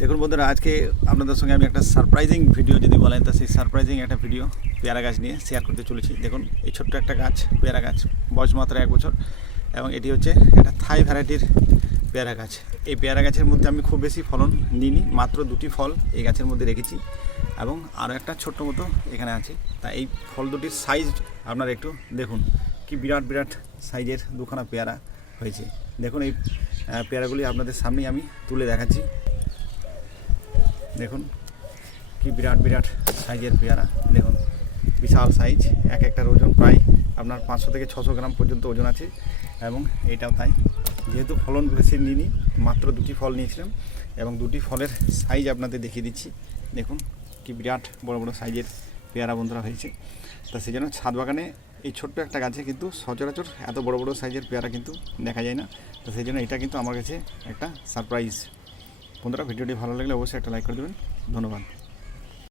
দেখুন বন্ধুরা, আজকে আপনাদের সঙ্গে আমি একটা সারপ্রাইজিং ভিডিও যদি বলেন তা সেই সারপ্রাইজিং একটা ভিডিও পেয়ারা গাছ নিয়ে শেয়ার করতে চলেছি। দেখুন এই ছোট্ট একটা গাছ, পেয়ারা গাছ, বয়স মাত্র 1 বছর, এবং এটি হচ্ছে একটা থাই ভ্যারাইটির পেয়ারা গাছ। এই পেয়ারা গাছের মধ্যে আমি খুব বেশি ফলন নিইনি, মাত্র 2টি ফল এই গাছের মধ্যে রেখেছি এবং আরও একটা ছোট্ট মতো এখানে আছে। তা এই ফল দুটির সাইজ আপনারা একটু দেখুন, কি বিরাট বিরাট সাইজের দুখানা পেয়ারা হয়েছে। দেখুন এই পেয়ারাগুলি আপনাদের সামনেই আমি তুলে দেখাচ্ছি। দেখুন কি বিরাট বিরাট সাইজের পেয়ারা, দেখুন বিশাল সাইজ, এক একটার ওজন প্রায় আপনার 500 থেকে 600 গ্রাম পর্যন্ত ওজন আছে। এবং এটাও তাই, যেহেতু ফলন বেশি নিইনি, মাত্র 2টি ফল নিয়েছিলাম এবং 2টি ফলের সাইজ আপনাদের দেখিয়ে দিচ্ছি। দেখুন কি বিরাট বড় বড় সাইজের পেয়ারা বন্ধুরা হয়েছে। তা সেই জন্য ছাদ বাগানে এই ছোট্ট একটা গাছে কিন্তু সচরাচর এত বড় বড় সাইজের পেয়ারা কিন্তু দেখা যায় না। তো সেই জন্য এটা কিন্তু আমার কাছে একটা সারপ্রাইজ। বন্ধুরা, ভিডিওটি ভালো লাগলে অবশ্যই একটা লাইক করে দেবেন। ধন্যবাদ।